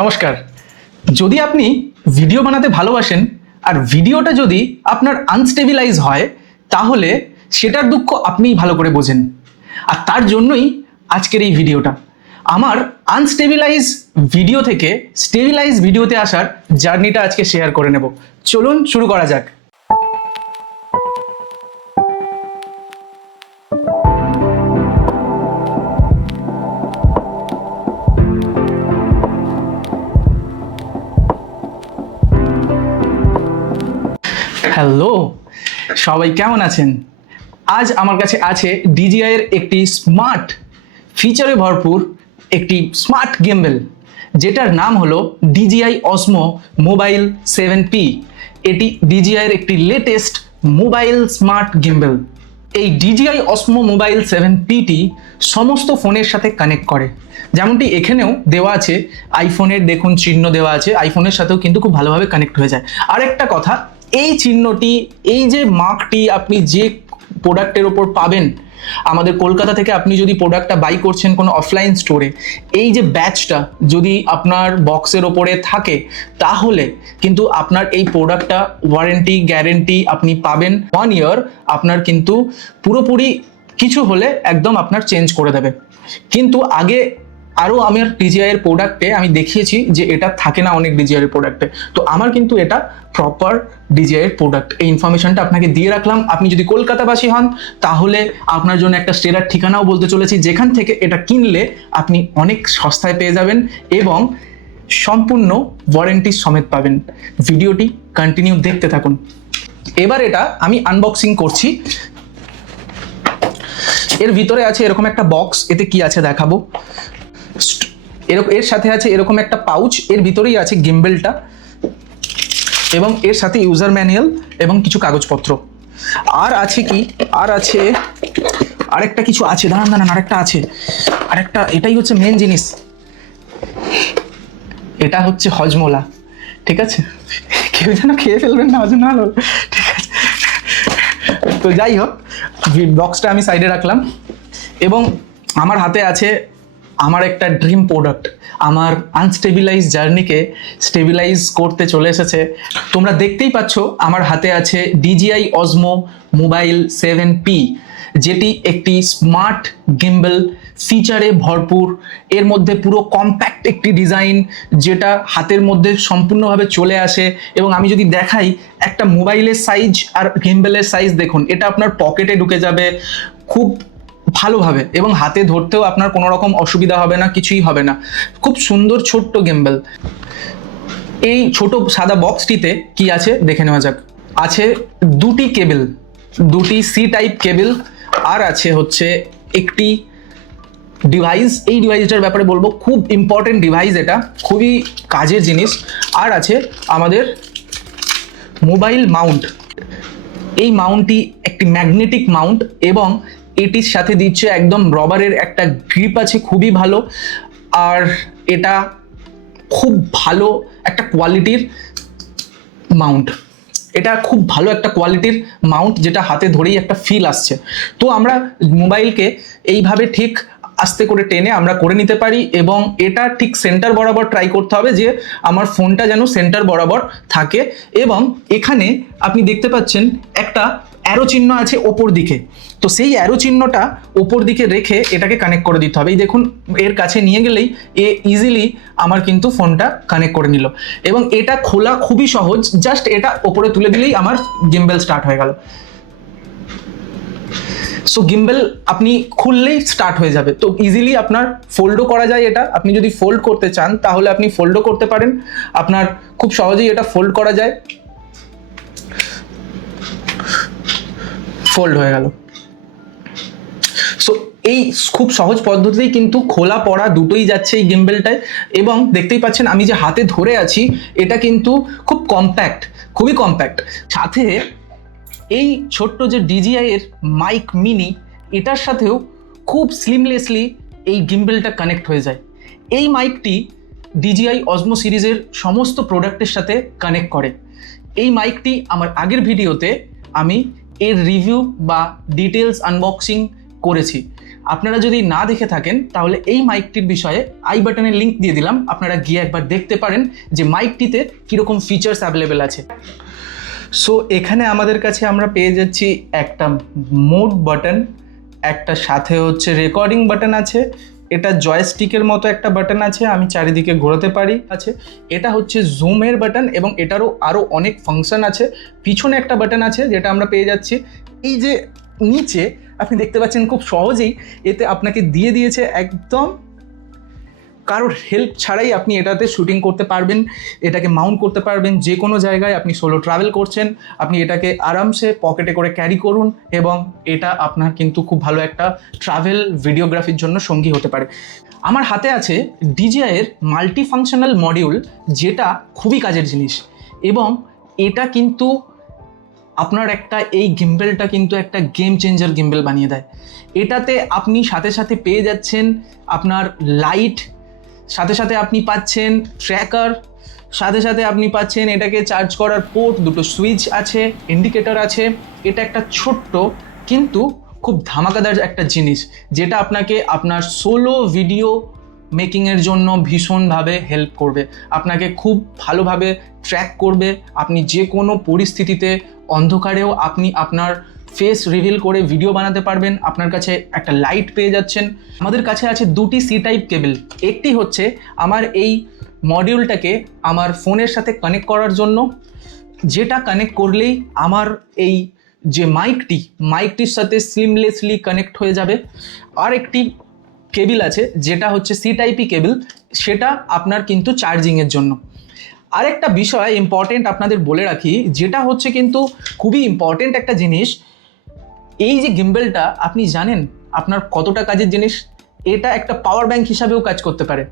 নমস্কার। যদি আপনি ভিডিও বানাতে ভালোবাসেন আর ভিডিওটা যদি আপনার আনস্টেবিলাইজ হয় তাহলে সেটার দুঃখ আপনিই ভালো করে বোঝেন। আর তার জন্যই আজকের এই ভিডিওটা। আমার আনস্টেবিলাইজ ভিডিও থেকে স্টেবিলাইজ ভিডিওতে আসার জার্নিটা আজকে শেয়ার করে নেব। চলুন শুরু করা যাক। হ্যালো, সবাই কেমন আছেন? আজ আমার কাছে আছে DJI এর একটি স্মার্ট ফিচারে ভরপুর একটি স্মার্ট গিম্বল, যেটার নাম হলো DJI Osmo Mobile 7P। এটি DJI এর একটি লেটেস্ট মোবাইল স্মার্ট গিম্বল। এই DJI Osmo Mobile 7P সমস্ত ফোনের সাথে কানেক্ট করে, যেমনটি এখানেও দেওয়া আছে। আইফোনের দেখুন চিহ্ন দেওয়া আছে, আইফোনের সাথেও কিন্তু খুব ভালোভাবে কানেক্ট হয়ে যায়। আরেকটা কথা, এই চিহ্নটি, এই যে মার্কটি আপনি যে প্রোডাক্টের ওপর পাবেন, আমাদের কলকাতা থেকে আপনি যদি প্রোডাক্টটা বাই করছেন কোনো অফলাইন স্টোরে, এই যে ব্যাচটা যদি আপনার বক্সের ওপরে থাকে তাহলে কিন্তু আপনার এই প্রোডাক্টটা ওয়ারেন্টি গ্যারেন্টি আপনি পাবেন 1 ইয়ার। আপনার কিন্তু পুরোপুরি কিছু হলে একদম আপনার চেঞ্জ করে দেবে। কিন্তু আগে আরও আমার DJI এর প্রোডাক্টে আমি দেখিয়েছি যে এটা থাকে না অনেক DJI এর প্রোডাক্টে, তো আমার কিন্তু এটা প্রপার DJI এর প্রোডাক্ট। এই ইনফরমেশনটা আপনাকে দিয়ে রাখলাম। আপনি যদি কলকাতাবাসী হন তাহলে আপনার জন্য একটা স্টেরার ঠিকানাও বলতে চলেছি, যেখান থেকে এটা কিনলে আপনি অনেক সস্তায় পেয়ে যাবেন এবং সম্পূর্ণ ওয়ারেন্টি সমেত পাবেন। ভিডিওটি কন্টিনিউ দেখতে থাকুন। এবার এটা আমি আনবক্সিং করছি। এর ভিতরে আছে এরকম একটা বক্স, এতে কি আছে দেখাবো। এর সাথে আছে এরকম একটা পাউচ, এর ভিতরেই আছে গিম্বলটা এবং এর সাথে ইউজার ম্যানুয়াল এবং কিছু কাগজপত্র। আর আছে কি, আর আছে আরেকটা কিছু আছে, দাঁড়ান আরেকটা আছে, আরেকটা, এটাই হচ্ছে মেন জিনিস। এটা হচ্ছে হজমোলা, ঠিক আছে? কেউ যেন খেয়ে ফেলবেন না, হজম না হলো, ঠিক আছে? তো যাই হোক, বক্সটা আমি সাইডে রাখলাম এবং আমার হাতে আছে আমার একটা ড্রিম প্রোডাক্ট। আমার আনস্টেবিলাইজ জার্নিকে স্টেবিলাইজ করতে চলে এসেছে। তোমরা দেখতেই পাচ্ছ আমার হাতে আছে DJI Osmo Mobile 7P, যেটি একটি স্মার্ট গিম্বল, ফিচারে ভরপুর। এর মধ্যে পুরো কম্প্যাক্ট একটি ডিজাইন, যেটা হাতের মধ্যে সম্পূর্ণভাবে চলে আসে। এবং আমি যদি দেখাই একটা মোবাইলের সাইজ আর গিম্বলের সাইজ দেখুন, এটা আপনার পকেটে ঢুকে যাবে খুব ভালোভাবে এবং হাতে ধরতেও আপনার কোনো রকম অসুবিধা হবে না, কিছুই হবে না। খুব সুন্দর ছোট্ট গিম্বল। এই ছোট সাদা বক্সটিতে কি আছে দেখে নেওয়া যাক। আছে দুটি কেবল, দুটি C টাইপ কেবল, আর আছে হচ্ছে একটি ডিভাইস। এই ডিভাইসটার ব্যাপারে বলবো, খুব ইম্পর্টেন্ট ডিভাইস, এটা খুবই কাজের জিনিস। আর আছে আমাদের মোবাইল মাউন্ট। এই মাউন্টটি একটি ম্যাগনেটিক মাউন্ট এবং এটির সাথে দিচ্ছে একদম রবারের একটা গ্রিপ আছে, খুবই ভালো। আর এটা খুব ভালো একটা কোয়ালিটির মাউন্ট, এটা খুব ভালো একটা কোয়ালিটির মাউন্ট, যেটা হাতে ধরেই একটা ফিল আসছে। তো আমরা মোবাইলকে এইভাবে ঠিক আস্তে করে টেনে আমরা করে নিতে পারি এবং এটা ঠিক সেন্টার বরাবর ট্রাই করতে হবে, যে আমার ফোনটা যেন সেন্টার বরাবর থাকে। এবং এখানে আপনি দেখতে পাচ্ছেন একটা অ্যারো চিহ্ন আছে ওপর দিকে, তো সেই অ্যারো চিহ্নটা ওপর দিকে রেখে এটাকে কানেক্ট করে দিতে হবে। এই দেখুন, এর কাছে নিয়ে গেলেই এ ইজিলি আমার কিন্তু ফোনটা কানেক্ট করে নিল এবং এটা খোলা খুবই সহজ। জাস্ট এটা ওপরে তুলে দিলেই আমার গিম্বল স্টার্ট হয়ে গেল। সো গিম্বল আপনি খুললেই স্টার্ট হয়ে যাবে। তো ইজিলি আপনার ফোল্ডও করা যায়। এটা আপনি যদি ফোল্ড করতে চান তাহলে আপনি ফোল্ডও করতে পারেন, আপনার খুব সহজেই এটা ফোল্ড করা যায়। ফোল্ড হয়ে গেল। সো এই খুব সহজ পদ্ধতিতেই কিন্তু খোলা পড়া দুটোই যাচ্ছে এই গিম্বলটায়। এবং দেখতেই পাচ্ছেন আমি যে হাতে ধরে আছি, এটা কিন্তু খুব কম্প্যাক্ট, খুবই কম্প্যাক্ট। সাথে এই ছোট্ট যে DJI এর মাইক মিনি, এটার সাথেও খুব স্লিমলেসলি এই গিম্বলটা কানেক্ট হয়ে যায়। এই মাইকটি DJI Osmo সিরিজের সমস্ত প্রোডাক্টের সাথে কানেক্ট করে। এই মাইকটি আমার আগের ভিডিওতে আমি এর রিভিউ বা ডিটেলস আনবক্সিং করেছি। আপনারা যদি না দেখে থাকেন তাহলে এই মাইকটির বিষয়ে আই বাটনের লিঙ্ক দিয়ে দিলাম, আপনারা গিয়ে একবার দেখতে পারেন যে মাইকটিতে কীরকম ফিচার্স অ্যাভেলেবেল আছে। সো এখানে আমাদের কাছে আমরা পেয়ে যাচ্ছি একটা মোড বাটন, একটা সাথে হচ্ছে রেকর্ডিং বাটন আছে, এটা জয়স্টিকের মতো একটা বাটন আছে, আমি চারিদিকে ঘোরাতে পারি আছে, এটা হচ্ছে জুমের বাটন এবং এটারও আরও অনেক ফাংশন আছে। পিছনে একটা বাটন আছে যেটা আমরা পেয়ে যাচ্ছি। এই যে নিচে আপনি দেখতে পাচ্ছেন খুব সহজেই এতে আপনাকে দিয়ে দিয়েছে একদম কারোর হেল্প ছাড়াই আপনি এটাতে শুটিং করতে পারবেন, এটাকে মাউন্ট করতে পারবেন যে কোনো জায়গায়। আপনি সোলো ট্রাভেল করছেন, আপনি এটাকে আরামসে পকেটে করে ক্যারি করুন এবং এটা আপনার কিন্তু খুব ভালো একটা ট্রাভেল ভিডিওগ্রাফির জন্য সঙ্গী হতে পারে। আমার হাতে আছে DJI-এর মাল্টি ফাংশনাল মডিউল, যেটা খুবই কাজের জিনিস এবং এটা কিন্তু আপনার একটা এই গিম্বেলটা কিন্তু একটা গেম চেঞ্জার গিম্বেল বানিয়ে দেয়। এটাতে আপনি সাথে সাথে পেয়ে যাচ্ছেন আপনার লাইট, সাথে সাথে আপনি পাচ্ছেন ট্র্যাকার, সাথে সাথে আপনি পাচ্ছেন এটাকে চার্জ করার পোর্ট, দুটো সুইচ আছে, ইন্ডিকেটর আছে। এটা একটা ছোট্ট কিন্তু খুব ধামাকাদার একটা জিনিস, যেটা আপনাকে আপনার সোলো ভিডিও মেকিংয়ের জন্য ভীষণভাবে হেল্প করবে, আপনাকে খুব ভালোভাবে ট্র্যাক করবে। আপনি যে কোনো পরিস্থিতিতে অন্ধকারেও আপনি আপনার ফেস রিভিল করে ভিডিও বানাতে পারবেন। আপনার কাছে একটা লাইট পেয়ে যাচ্ছেন। আমাদের কাছে আছে দুটি সি টাইপ কেবল। একটি হচ্ছে আমার এই মডিউলটাকে আমার ফোনের সাথে কানেক্ট করার জন্য, যেটা কানেক্ট করলেই আমার এই যে মাইকটির সাথে সিমলেসলি কানেক্ট হয়ে যাবে। আর একটি কেবল আছে যেটা হচ্ছে সি টাইপি কেবল, সেটা আপনার কিন্তু চার্জিংয়ের জন্য। আরেকটা বিষয় ইম্পর্টেন্ট আপনাদের বলে রাখি, যেটা হচ্ছে কিন্তু খুবই ইম্পর্টেন্ট একটা জিনিস। এই যে গিম্বেলটা আপনি জানেন আপনার কতটা কাজের জিনিস? এটা একটা পাওয়ার ব্যাংক হিসাবেও কাজ করতে পারে।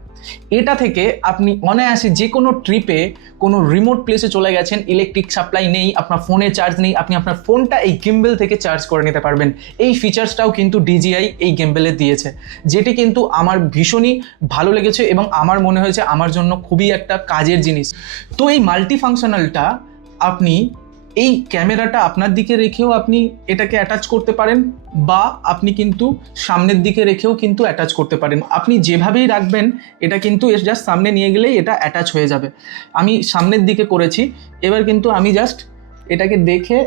এটা থেকে আপনি অনায়াসে যে কোনো ট্রিপে কোনো রিমোট প্লেসে চলে গেছেন, ইলেকট্রিক সাপ্লাই নেই, আপনার ফোনে চার্জ নেই, আপনি আপনার ফোনটা এই গিম্বেল থেকে চার্জ করে নিতে পারবেন। এই ফিচার্সটাও কিন্তু DJI এই গিম্বেলে দিয়েছে, যেটি কিন্তু আমার ভীষণই ভালো লেগেছে এবং আমার মনে হয়েছে আমার জন্য খুবই একটা কাজের জিনিস। তো এই মাল্টি ফাংশনালটা আপনি এই ক্যামেরাটা আপনার দিকে রেখেও আপনি এটাকে অ্যাটাচ করতে পারেন, বা আপনি কিন্তু সামনের দিকে রেখেও কিন্তু অ্যাটাচ করতে পারেন। আপনি যেভাবেই রাখবেন এটা কিন্তু জাস্ট সামনে নিয়ে গেলেই এটা অ্যাটাচ হয়ে যাবে। আমি সামনের দিকে করেছি, এবার কিন্তু আমি জাস্ট এটাকে দেখে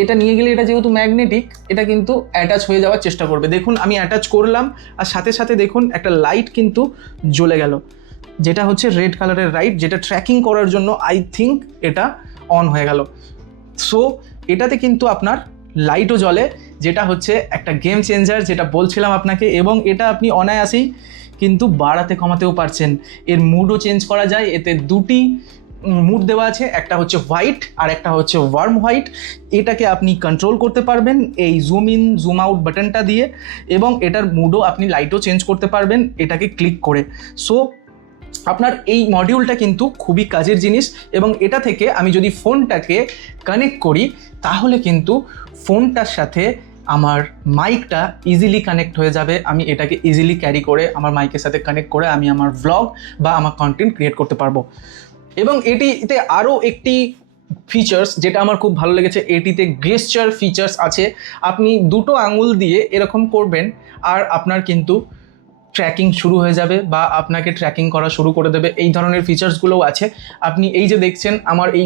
এটা নিয়ে গেলে, এটা যেহেতু ম্যাগনেটিক, এটা কিন্তু অ্যাটাচ হয়ে যাওয়ার চেষ্টা করবে। দেখুন আমি অ্যাটাচ করলাম আর সাথে সাথে দেখুন একটা লাইট কিন্তু জ্বলে গেল, যেটা হচ্ছে রেড কালারের লাইট, যেটা ট্র্যাকিং করার জন্য আই থিঙ্ক এটা অন হয়ে গেল। সো এটাতে কিন্তু আপনার লাইটও জ্বলে, যেটা হচ্ছে একটা গেম চেঞ্জার, যেটা বলছিলাম আপনাকে। এবং এটা আপনি অনায়াসেই কিন্তু বাড়াতে কমাতেও পারছেন। এর মুডও চেঞ্জ করা যায়, এতে দুটি মুড দেওয়া আছে, একটা হচ্ছে হোয়াইট আর একটা হচ্ছে ওয়ার্ম হোয়াইট। এটাকে আপনি কন্ট্রোল করতে পারবেন এই জুম ইন জুম আউট বাটনটা দিয়ে, এবং এটার মুডও আপনি লাইটও চেঞ্জ করতে পারবেন এটাকে ক্লিক করে। সো আপনার এই মডিউলটা কিন্তু খুবই কাজের জিনিস। এবং এটা থেকে আমি যদি ফোনটাকে কানেক্ট করি তাহলে কিন্তু ফোনটার সাথে আমার মাইকটা ইজিলি কানেক্ট হয়ে যাবে। আমি এটাকে ইজিলি ক্যারি করে আমার মাইকের সাথে কানেক্ট করে আমি আমার ভ্লগ বা আমার কন্টেন্ট ক্রিয়েট করতে পারবো। এবং এটিতে আরও একটি ফিচার্স যেটা আমার খুব ভালো লেগেছে, এটিতে গেস্টার ফিচার্স আছে। আপনি দুটো আঙুল দিয়ে এরকম করবেন আর আপনার কিন্তু ট্র্যাকিং শুরু হয়ে যাবে বা আপনাকে ট্র্যাকিং করা শুরু করে দেবে। এই ধরনের ফিচার্সগুলোও আছে। আপনি এই যে দেখছেন আমার এই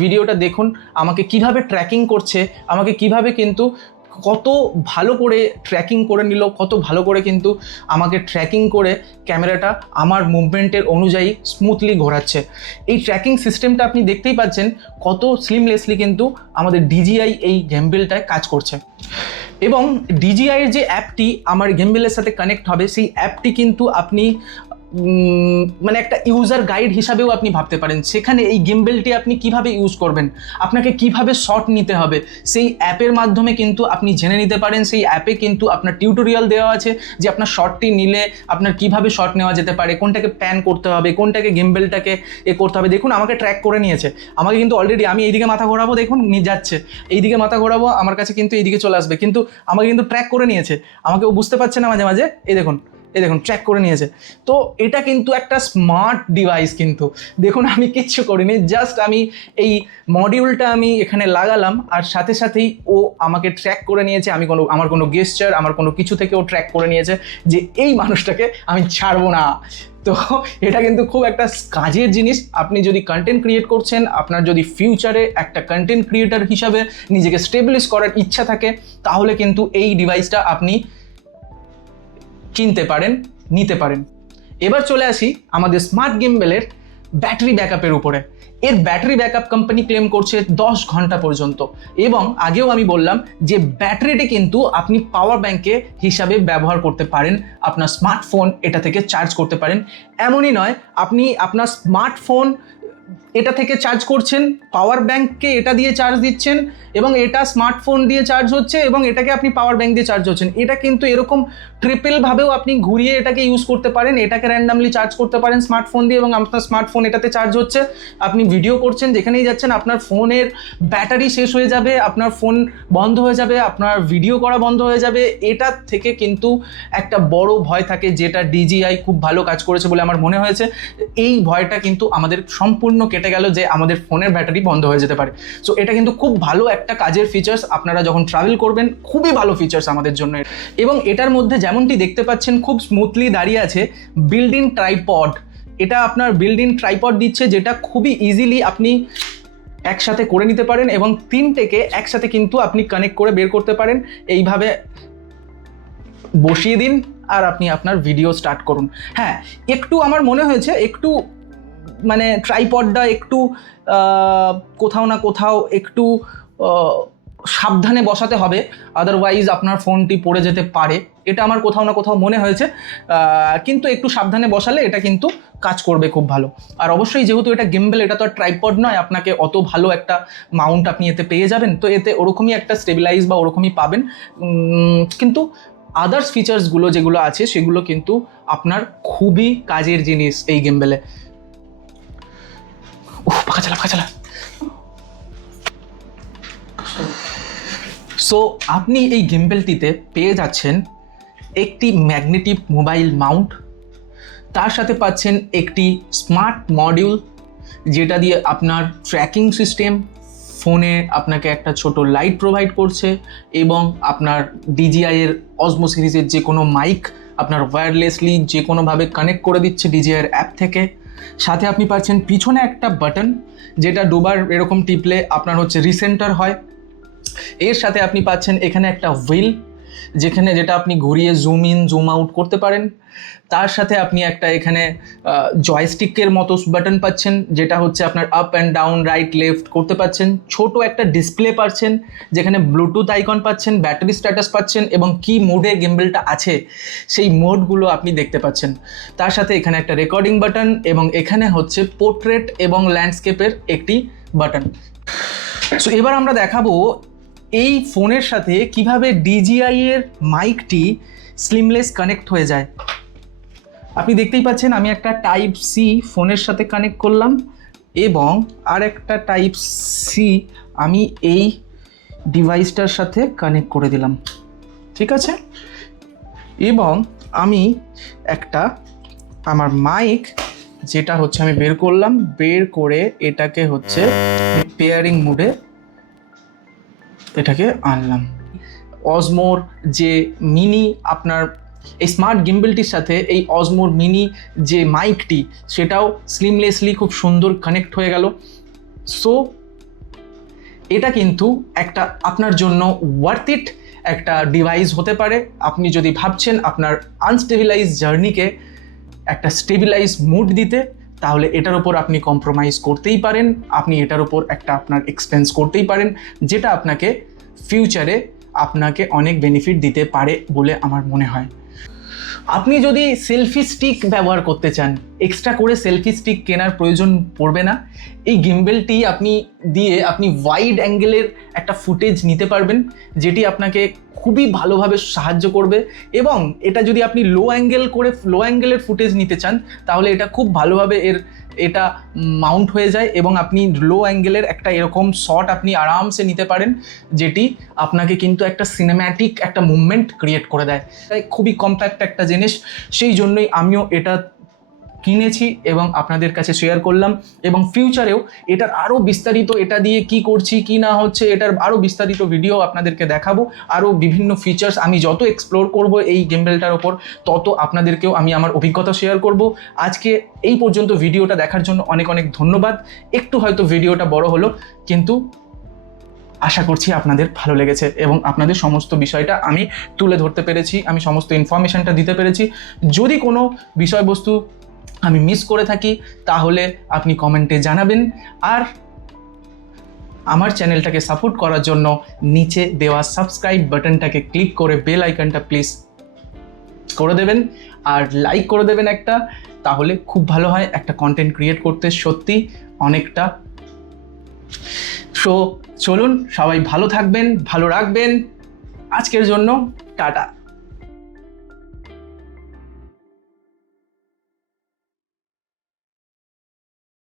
ভিডিওটা দেখুন আমাকে কিভাবে ট্র্যাকিং করছে, আমাকে কিভাবে কিন্তু কত ভালো করে ট্র্যাকিং করে নিল, কত ভালো করে কিন্তু আমাকে ট্র্যাকিং করে ক্যামেরাটা আমার মুভমেন্টের অনুযায়ী স্মুথলি ঘোরাচ্ছে। এই ট্র্যাকিং সিস্টেমটা আপনি দেখতেই পাচ্ছেন কত স্লিমলেসলি কিন্তু আমাদের DJI এই গিম্বেলটায় কাজ করছে। এবং DJI-এর যে অ্যাপটি আমার গিম্বেলের সাথে কানেক্ট হবে, সেই অ্যাপটি কিন্তু আপনি মানে একটা ইউজার গাইড হিসাবেও আপনি ভাবতে পারেন। সেখানে এই গিম্বেলটি আপনি কিভাবে ইউজ করবেন, আপনাকে কিভাবে শট নিতে হবে, সেই অ্যাপের মাধ্যমে কিন্তু আপনি জেনে নিতে পারেন। সেই অ্যাপে কিন্তু আপনার টিউটোরিয়াল দেওয়া আছে যে আপনার শটটি নিলে আপনার কিভাবে শট নেওয়া যেতে পারে, কোনটাকে প্যান করতে হবে, কোনটাকে গিম্বেলটাকে করতে হবে। দেখুন আমাকে ট্র্যাক করে নিয়েছে, আমাকে কিন্তু অলরেডি আমি এইদিকে মাথা ঘোরাবো, দেখুন নিয়ে যাচ্ছে, এইদিকে মাথা ঘোরাবো আমার কাছে কিন্তু এইদিকে চলে আসবে, কিন্তু আমাকে কিন্তু ট্র্যাক করে নিয়েছে। আমাকে ও বুঝতে পারছে না মাঝে মাঝে, এই দেখুন এই দেখুন ট্র্যাক করে নিয়েছে। তো এটা কিন্তু একটা স্মার্ট ডিভাইস, কিন্তু দেখুন আমি কিচ্ছু করিনি, জাস্ট আমি এই মডিউলটা আমি এখানে লাগালাম আর সাথে সাথেই ও আমাকে ট্র্যাক করে নিয়েছে। আমার কোনো গেস্টার, আমার কোনো কিছু থেকে ও ট্র্যাক করে নিয়েছে যে এই মানুষটাকে আমি ছাড়বো না। তো এটা কিন্তু খুব একটা কাজের জিনিস। আপনি যদি কন্টেন্ট ক্রিয়েট করছেন, আপনার যদি ফিউচারে একটা কন্টেন্ট ক্রিয়েটার হিসাবে নিজেকে স্টেবলিশ করার ইচ্ছা থাকে, তাহলে কিন্তু এই ডিভাইসটা আপনি কিনতে পারেন, নিতে পারেন। এবার চলে আসি আমাদের স্মার্ট গিম্বেলের ব্যাটারি ব্যাকআপের উপরে। এর ব্যাটারি ব্যাকআপ কোম্পানি ক্লেম করছে 10 ঘন্টা পর্যন্ত, এবং আগেও আমি বললাম যে ব্যাটারিটি কিন্তু আপনি পাওয়ার ব্যাংকে হিসাবে ব্যবহার করতে পারেন, আপনার স্মার্টফোন এটা থেকে চার্জ করতে পারেন। এমনই নয় আপনি আপনার স্মার্টফোন এটা থেকে চার্জ করছেন, পাওয়ার ব্যাংককে এটা দিয়ে চার্জ দিচ্ছেন, এবং এটা স্মার্টফোন দিয়ে চার্জ হচ্ছে, এবং এটাকে আপনি পাওয়ার ব্যাংক দিয়ে চার্জ হচ্ছেন। এটা কিন্তু এরকম ট্রিপলভাবেও আপনি ঘুরিয়ে এটাকে ইউজ করতে পারেন। এটাকে র্যান্ডামলি চার্জ করতে পারেন স্মার্টফোন দিয়ে, এবং আপনার স্মার্টফোন এটাতে চার্জ হচ্ছে। আপনি ভিডিও করছেন, যেখানেই যাচ্ছেন আপনার ফোনের ব্যাটারি শেষ হয়ে যাবে, আপনার ফোন বন্ধ হয়ে যাবে, আপনার ভিডিও করা বন্ধ হয়ে যাবে। এটার থেকে কিন্তু একটা বড় ভয় থাকে, যেটা DJI খুব ভালো কাজ করেছে বলে আমার মনে হয়েছে। এই ভয়টা কিন্তু আমাদের সম্পূর্ণ কেটে গেল যে আমাদের ফোনের ব্যাটারি বন্ধ হয়ে যেতে পারে। সো এটা কিন্তু খুব ভালো একটা কাজের ফিচার্স। আপনারা যখন ট্রাভেল করবেন, খুবই ভালো ফিচার্স আমাদের জন্য। এবং এটার মধ্যে যেমনটি দেখতে পাচ্ছেন খুব স্মুথলি দাঁড়িয়ে আছে বিল্ড ইন ট্রাইপড। এটা আপনার বিল্ড ইন ট্রাইপড দিচ্ছে, যেটা খুবই ইজিলি আপনি একসাথে করে নিতে পারেন, এবং তিনটেকে একসাথে কিন্তু আপনি কানেক্ট করে বের করতে পারেন। এইভাবে বসিয়ে দিন আর আপনি আপনার ভিডিও স্টার্ট করুন। হ্যাঁ, একটু আমার মনে হয়েছে একটু মানে ট্রাইপডটা একটু কোথাও না কোথাও একটু সাবধানে বসাতে হবে, আদারওয়াইজ আপনার ফোনটি পড়ে যেতে পারে। এটা আমার কোথাও না কোথাও মনে হয়েছে, কিন্তু একটু সাবধানে বসালে এটা কিন্তু কাজ করবে খুব ভালো। আর অবশ্যই যেহেতু এটা গিম্বেল, এটা তো আর ট্রাইপড নয়, আপনাকে অত ভালো একটা মাউন্ট আপনি এতে পেয়ে যাবেন, তো এতে ওরকমই একটা স্টেবিলাইজ বা ওরকমই পাবেন। কিন্তু আদার্স ফিচার্সগুলো যেগুলো আছে সেগুলো কিন্তু আপনার খুবই কাজের জিনিস এই গিম্বেলে। পাখা চালা। সো আপনি এই গিম্বেলটিতে পেয়ে যাচ্ছেন একটি ম্যাগনেটিক মোবাইল মাউন্ট, তার সাথে পাচ্ছেন একটি স্মার্ট মডিউল, যেটা দিয়ে আপনার ট্র্যাকিং সিস্টেম, ফোনে আপনাকে একটা ছোট লাইট প্রোভাইড করছে, এবং আপনার DJI এর অসমো সিরিজের যে কোনো মাইক আপনার ওয়্যারলেসলি যে কোনোভাবে কানেক্ট করে দিচ্ছে DJI এর অ্যাপ থেকে। সাথে আপনি পাচ্ছেন পিছনে একটা বাটন, যেটা দুবার এরকম টিপলে আপনার হচ্ছে রিসেন্টার হয়। এর সাথে আপনি পাচ্ছেন এখানে একটা হুইল, যেটা আপনি ঘুরিয়ে জুম ইন জুম আউট করতে পারেন। তার সাথে আপনি একটা এখানে জয়স্টিকের মতো বাটন পাচ্ছেন, যেটা হচ্ছে আপনার up and down, right left করতে পাচ্ছেন। ছোট একটা ডিসপ্লে পাচ্ছেন, যেখানে ব্লুটুথ আইকন পাচ্ছেন, ব্যাটারি স্ট্যাটাস পাচ্ছেন, এবং কি মোডে গিম্বেলটা আছে সেই মোডগুলো আপনি দেখতে পাচ্ছেন। তার সাথে এখানে একটা রেকর্ডিং বাটন, এবং এখানে হচ্ছে পোর্ট্রেট এবং ল্যান্ডস্কেপের একটি বাটন। সো এবার আমরা দেখাবো এই ফোনের সাথে কিভাবে DJI এর মাইকটি স্লিমলেস কানেক্ট হয়ে যায়। আপনি দেখতেই পাচ্ছেন আমি একটা টাইপ সি ফোনের সাথে কানেক্ট করলাম, এবং আর একটা টাইপ সি আমি এই ডিভাইসটার সাথে কানেক্ট করে দিলাম, ঠিক আছে। এবং আমি একটা আমার মাইক যেটা হচ্ছে আমি বের করলাম, বের করে এটাকে হচ্ছে পেয়ারিং মোডে এটাকে আনলাম। অসমোর যে মিনি আপনার এই স্মার্ট গিম্বেলটির সাথে এই অসমোর মিনি যে মাইকটি, সেটাও স্লিমলেসলি খুব সুন্দর কানেক্ট হয়ে গেল। সো এটা কিন্তু একটা আপনার জন্য ওয়ার্থ ইট একটা ডিভাইস হতে পারে। আপনি যদি ভাবছেন আপনার আনস্টেবিলাইজ জার্নিকে একটা স্টেবিলাইজ মুড দিতে, তাহলে এটার উপর আপনি কম্প্রোমাইজ করতেই পারেন। আপনি এটার উপর একটা আপনার এক্সপেন্স করতেই পারেন, যেটা আপনাকে ফিউচারে আপনাকে অনেক বেনিফিট দিতে পারে বলে আমার মনে হয়। আপনি যদি সেলফি স্টিক ব্যবহার করতে চান এক্সট্রা করে সেলফি স্টিক কেনার প্রয়োজন পড়বে না। এই গিম্বেলটি আপনি ওয়াইড অ্যাঙ্গেলের একটা ফুটেজ নিতে পারবেন, যেটি আপনাকে খুবই ভালোভাবে সাহায্য করবে। এবং এটা যদি আপনি লো অ্যাঙ্গেলের ফুটেজ নিতে চান, তাহলে এটা খুব ভালোভাবে এটা মাউন্ট হয়ে যায় এবং আপনি লো অ্যাঙ্গেলের একটা এরকম শট আপনি আরামসে নিতে পারেন, যেটি আপনাকে কিন্তু একটা সিনেম্যাটিক একটা মুভমেন্ট ক্রিয়েট করে দেয়। তাই খুবই কম্প্যাক্ট একটা জিনিস, সেই জন্যই আমিও এটা কিনেছি এবং আপনাদের কাছে শেয়ার করলাম। এবং ফিউচারেও এটার আরও বিস্তারিত, এটা দিয়ে কি করছি কি না হচ্ছে, এটার আরও বিস্তারিত ভিডিও আপনাদেরকে দেখাবো। আরও বিভিন্ন ফিচার্স আমি যত এক্সপ্লোর করব এই গিম্বেলটার ওপর, তত আপনাদেরকেও আমি আমার অভিজ্ঞতা শেয়ার করব। আজকে এই পর্যন্ত ভিডিওটা দেখার জন্য অনেক অনেক ধন্যবাদ। একটু হয়তো ভিডিওটা বড় হলো, কিন্তু আশা করছি আপনাদের ভালো লেগেছে এবং আপনাদের সমস্ত বিষয়টা আমি তুলে ধরতে পেরেছি, আমি সমস্ত ইনফরমেশনটা দিতে পেরেছি। যদি কোনো বিষয়বস্তু আমি মিস করে থাকি তাহলে আপনি কমেন্টে জানাবেন। আর আমার চ্যানেলটাকে সাপোর্ট করার জন্য নিচে দেওয়া সাবস্ক্রাইব বাটনটাকে ক্লিক করে বেল আইকনটা প্লিজ করে দেবেন আর লাইক করে দেবেন একটা, তাহলে খুব ভালো হয়। একটা কন্টেন্ট ক্রিয়েট করতে সত্যি অনেকটা। সো চলুন, সবাই ভালো থাকবেন, ভালো রাখবেন। আজকের জন্য টাটা।